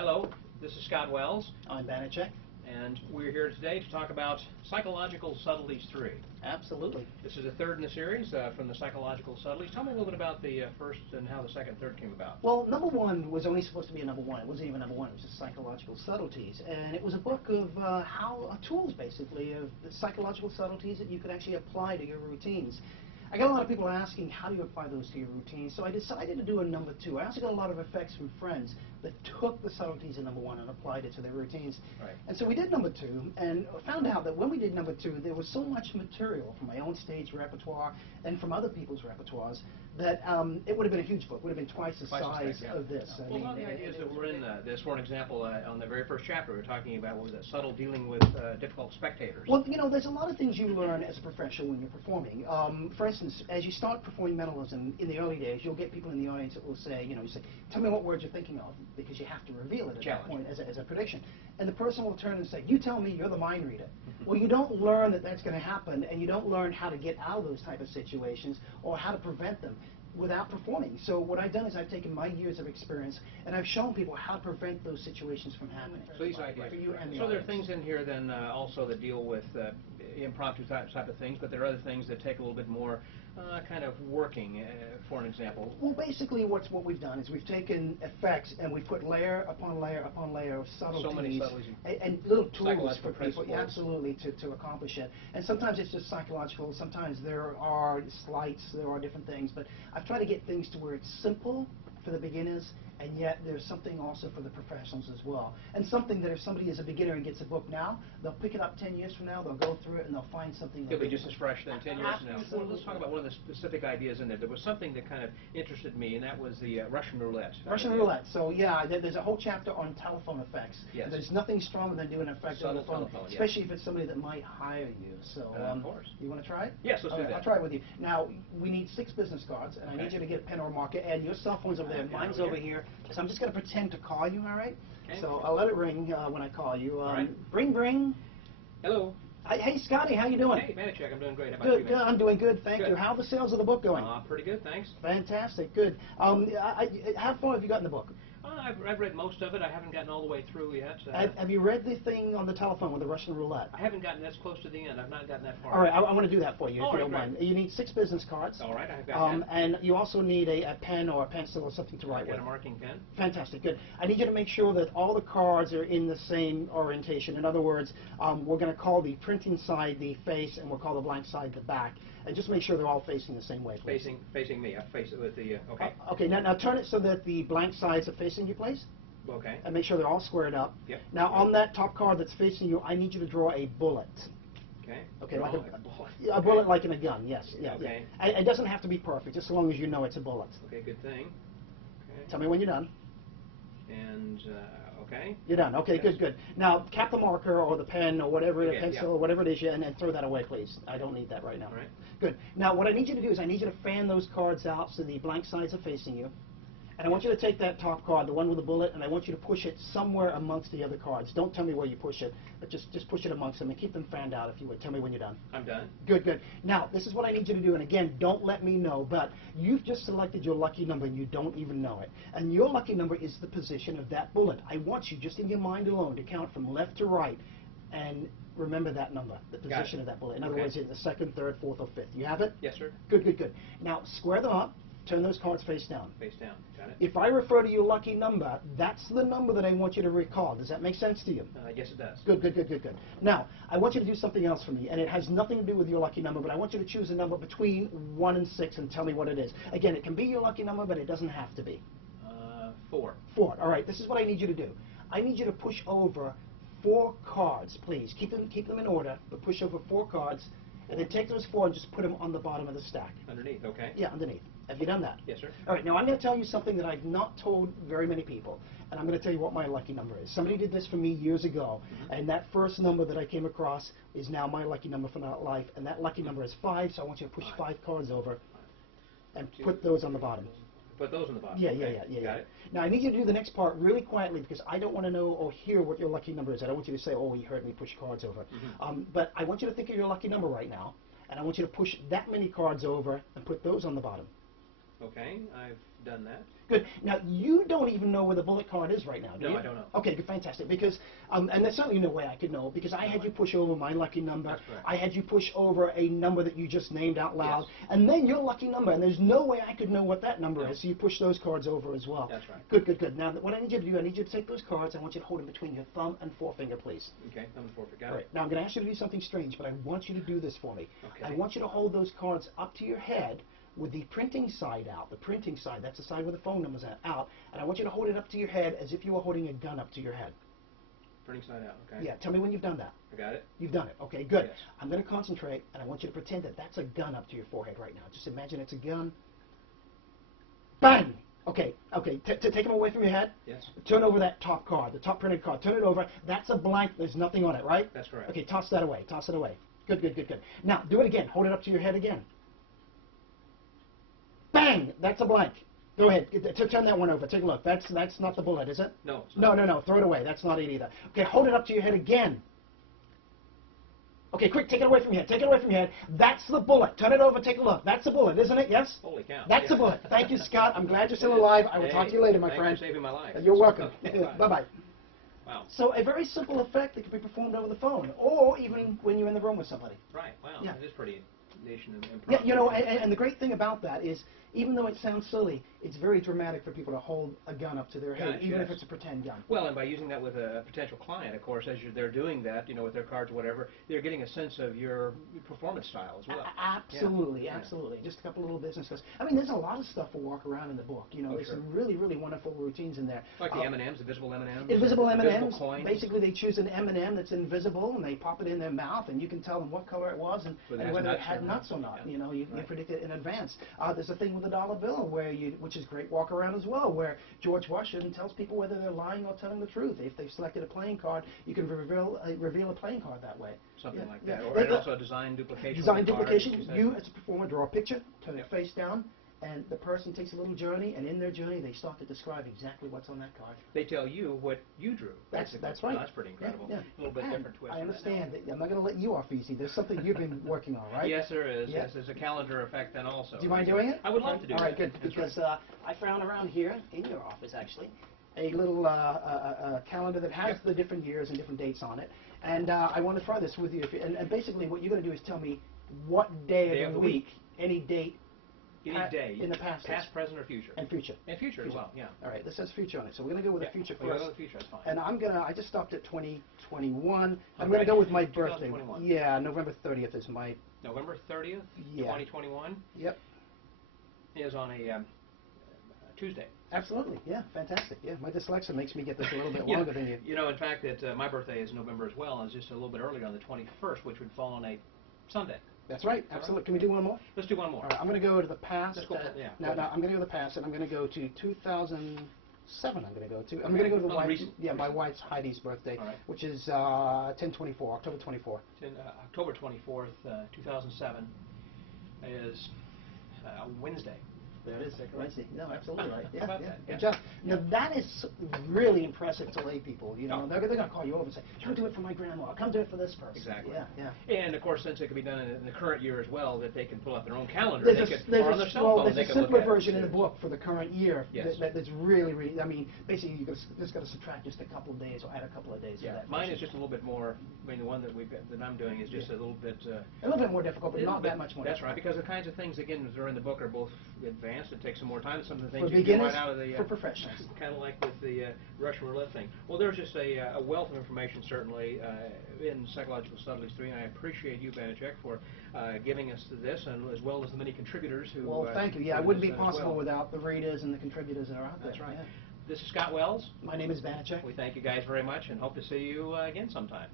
Hello, this is Scott Wells. I'm banachek. And we're here today to talk about Psychological Subtleties 3. Absolutely. This is the third in the series from the Psychological Subtleties. Tell me a little bit about the first and how the second and third came about. Well, number one was only supposed to be a number one. It wasn't even number one. It was just Psychological Subtleties. And it was a book of tools, basically, of the psychological subtleties that you could actually apply to your routines. I got a lot of people asking, how do you apply those to your routine? So I decided to do a number two. I also got a lot of effects from friends that took the subtleties in number one and applied it to their routines. Right. And so we did number two, and found out that when we did number two, there was so much material from my own stage repertoire and from other people's repertoires that it would have been a huge book. Would have been twice the size of this. Well, one of the ideas that were in this, for an example, on the very first chapter, we were talking about what was that, subtle dealing with difficult spectators. Well, you know, there's a lot of things you learn as a professional when you're performing. For instance, as you start performing mentalism in the early days, you'll get people in the audience that will say, you say, tell me what words you're thinking of, because you have to reveal it at that point as a prediction. And the person will turn and say, you tell me, you're the mind reader. Well, you don't learn that that's going to happen, and you don't learn how to get out of those type of situations or how to prevent them without performing. So what I've done is I've taken my years of experience and I've shown people how to prevent those situations from happening. So these ideas. For you and the so there are audience. things in here then also that deal with impromptu type of things, but there are other things that take a little bit more kind of working, for an example. Well, basically what we've done is we've taken effects and we've put layer upon layer upon layer of subtleties, so many subtleties and little tools for people, absolutely, to accomplish it. And sometimes it's just psychological, sometimes there are slights, there are different things, but I've tried to get things to where it's simple for the beginners, and yet there's something also for the professionals as well. And something that if somebody is a beginner and gets a book now, they'll pick it up 10 years from now, they'll go through it, and they'll find something. It'll be just as fresh then 10 years from now. Well, let's talk about one of the specific ideas in there. There was something that kind of interested me, and that was the Russian roulette. Russian roulette. So yeah, there's a whole chapter on telephone effects. Yes. There's nothing stronger than doing an effect on the phone, especially if it's somebody that might hire you. So of course. You want to try it? Yes, let's do that. I'll try it with you. Now, we need 6 business cards, and I need you to get a pen or a marker, and your cell phone's over there, mine's over here. So I'm just going to pretend to call you, all right? Okay. So I'll let it ring when I call you. All right. Bring, bring. Hello. Hey, Scotty, how you doing? Hey, banachek, I'm doing great. How about you? Good, I'm doing good, thank you. How are the sales of the book going? Pretty good, thanks. Fantastic, good. How far have you gotten the book? I've read most of it. I haven't gotten all the way through yet. Have you read the thing on the telephone with the Russian roulette? I haven't gotten this close to the end. I've not gotten that far. All right, I want to do that for you, if you don't mind. You need 6 business cards. All right, I've got that. And you also need a pen or a pencil or something to write with. I've got a marking pen. Fantastic, good. I need you to make sure that all the cards are in the same orientation. In other words, we're going to call the printing side the face, and we'll call the blank side the back. And just make sure they're all facing the same way, please. Facing me. I face it with the, okay. Okay, now turn it so that the blank sides are facing you, please. Okay. And make sure they're all squared up. Yep. Now, on that top card that's facing you, I need you to draw a bullet. Okay. Okay, like bullet. A bullet like in a gun, yes. Yeah, okay. Yeah. It doesn't have to be perfect, just as long as you know it's a bullet. Okay, good thing. Okay. Tell me when you're done. And, okay. You're done. Okay, yes. good. Now, cap the marker or the pen or whatever, okay, the pencil or whatever it is, and throw that away, please. I don't need that right now. All right. Good. Now, what I need you to do is I need you to fan those cards out so the blank sides are facing you. And I want you to take that top card, the one with the bullet, and I want you to push it somewhere amongst the other cards. Don't tell me where you push it, but just push it amongst them and keep them fanned out if you would. Tell me when you're done. I'm done. Good. Now, this is what I need you to do, and again, don't let me know, but you've just selected your lucky number and you don't even know it. And your lucky number is the position of that bullet. I want you, just in your mind alone, to count from left to right and remember that number, the position of that bullet. In other words, in the 2nd, 3rd, 4th, or 5th. You have it? Yes, sir. Good. Now, square them up. Turn those cards face down. Face down. Got it. If I refer to your lucky number, that's the number that I want you to recall. Does that make sense to you? Yes, it does. Good. Now, I want you to do something else for me, and it has nothing to do with your lucky number, but I want you to choose a number between 1 and 6 and tell me what it is. Again, it can be your lucky number, but it doesn't have to be. 4. 4. All right, this is what I need you to do. I need you to push over 4 cards, please. Keep them in order, but push over 4 cards, and then take those 4 and just put them on the bottom of the stack. Underneath, okay. Yeah, underneath. Have you done that? Yes, sir. All right, now I'm going to tell you something that I've not told very many people, and I'm going to tell you what my lucky number is. Somebody did this for me years ago, and that first number that I came across is now my lucky number for life, and that lucky number is 5, so I want you to push 5 cards over and put those on the bottom. Put those on the bottom. Yeah. Got it. Now, I need you to do the next part really quietly because I don't want to know or hear what your lucky number is. I don't want you to say, oh, he heard me push cards over. But I want you to think of your lucky number right now, and I want you to push that many cards over and put those on the bottom. Okay, Done that. Good. Now, you don't even know where the bullet card is right now, do you? No, I don't know. Okay, good, fantastic. Because, and there's certainly no way I could know, because I had you push over my lucky number. That's correct. I had you push over a number that you just named out loud. Yes. And then your lucky number, and there's no way I could know what that number No. is, so you push those cards over as well. That's right. Good, good, good. Now, what I need you to do, I need you to take those cards, I want you to hold them between your thumb and forefinger, please. Okay, thumb and forefinger. Got All right. it. Now, I'm going to ask you to do something strange, but I want you to do this for me. Okay. I want you to hold those cards up to your head with the printing side out. The printing side, that's the side where the phone number's at, out. And I want you to hold it up to your head as if you were holding a gun up to your head. Printing side out, okay. Yeah, tell me when you've done that. I got it. You've done it. Okay, good. Yes. I'm going to concentrate, and I want you to pretend that that's a gun up to your forehead right now. Just imagine it's a gun. Bang! Okay, okay, take them away from your head. Yes. Turn over that top card, the top printed card. Turn it over. That's a blank. There's nothing on it, right? That's correct. Okay, toss that away. Toss it away. Good, good, good, good. Now, do it again. Hold it up to your head again. Bang! That's a blank. Go ahead. Turn that one over. Take a look. That's not the bullet, is it? No. It's No, not. no, no. Throw it away. That's not it either. Okay, hold it up to your head again. Okay, quick. Take it away from your head. Take it away from your head. That's the bullet. Turn it over. Take a look. That's the bullet, isn't it? Yes? Holy cow. That's Yeah. the bullet. Thank you, Scott. I'm glad you're still alive. I will talk to you later, my thanks friend. for saving my life. You're welcome. Bye. Bye-bye. Wow. So a very simple effect that can be performed over the phone, or even when you're in the room with somebody. Right. Wow. Yeah. It is pretty nation and Yeah, you know, and the great thing about that is, even though it sounds silly, it's very dramatic for people to hold a gun up to their head, Gosh, even yes. if it's a pretend gun. Well, and by using that with a potential client, of course, as they're doing that, you know, with their cards or whatever, they're getting a sense of your performance style as well. Absolutely, Yeah. absolutely. Just a couple little business cards. I mean, there's a lot of stuff for walk around in the book. You know, Oh, there's sure. some really, really wonderful routines in there. Like the M&Ms, the visible M&Ms. Invisible M&Ms. Invisible coins. Basically, they choose an M&M that's invisible, and they pop it in their mouth, and you can tell them what color it was and Whether it has whether it nuts had or nuts or not. not. Yeah. You know, you Right. predict it in advance. There's a thing with the dollar bill which is great walk around as well, where George Washington tells people whether they're lying or telling the truth. If they've selected a playing card, you can reveal a playing card that way. Something Yeah, like yeah. that. Or and also a design duplication. Design of the card, duplication. as you said. You, as a performer, draw a picture, turn Yep. it face down, and the person takes a little journey, and in their journey, they start to describe exactly what's on that card. They tell you what you drew. That's basically. right. Well, that's pretty incredible. Yeah, yeah. A little bit And different twist. I on that. understand that I'm not going to let you off easy. There's something you've been working on, right? Yes, there is. Yeah. Yes, there's a calendar effect then also. Do you mind doing it? I would love to do All right, that. good. That's Because right. I found around here, in your office actually, a little calendar that has Yep. the different years and different dates on it. And I want to try this with you. And basically, what you're going to do is tell me what day of the week, any date, Any day. in the past, Past, present, or future. and future. And future as well, yeah. All right, this says future on it, so we're going to go with Yeah. the future Oh, you first. go with the future, that's fine. And I just stopped at 2021. I'm Okay. going to go with my birthday. 2021. Yeah, November 30th is my, November 30th, Yeah. 2021 yep. is on a Tuesday. Absolutely, yeah, fantastic. Yeah, my dyslexia makes me get this a little bit Yeah. longer than you. You know, in fact, that my birthday is November as well, and it's just a little bit earlier on the 21st, which would fall on a Sunday. That's right, All absolutely. right. Can we do one more? Let's do one more. All right, I'm going to go to the past. Let's go for- yeah, No, go no, ahead. I'm going to go to the past, and I'm going to go to 2007. I'm going to go to. I'm going to go to the Oh, wife. recent. Yeah, my Recent. wife's Heidi's birthday, All right. which is 10/24, October 24. October 24th, 2007 is Wednesday. That is Wednesday. No, absolutely right. Yeah, How about yeah. that? Good Yeah. job. Now that is really impressive to lay people. You know, Oh. they're going to call you over and say, "Come do it for my grandma. Come do it for this person." Exactly. Yeah, yeah. And of course, since it can be done in the current year as well, that they can pull up their own calendar. There's They a, could, there's or a, on their cell well, phone, there's they a can look simpler at it. version in the book for the current year Yes. that's really, I mean, basically you just got to subtract just a couple of days or add a couple of days. Yeah, to that mine version. is just a little bit more. I mean, the one that that I'm doing is just a little bit. A little bit more difficult, but not that much more That's right, difficult. because the kinds of things again that are in the book are both advanced. It takes some more time. Some of the For things you do beginners, right out of the. for professionals. Kind of like with the Russian roulette thing. Well, there's just a wealth of information certainly in Psychological Subtleties 3, and I appreciate you, Banachek, for giving us this, and as well as the many contributors who. Well, thank you. Yeah, it joined wouldn't us be as possible well. without the readers and the contributors that are out there. That's right. Yeah. This is Scott Wells. My name is Banachek. We thank you guys very much, and hope to see you again sometime.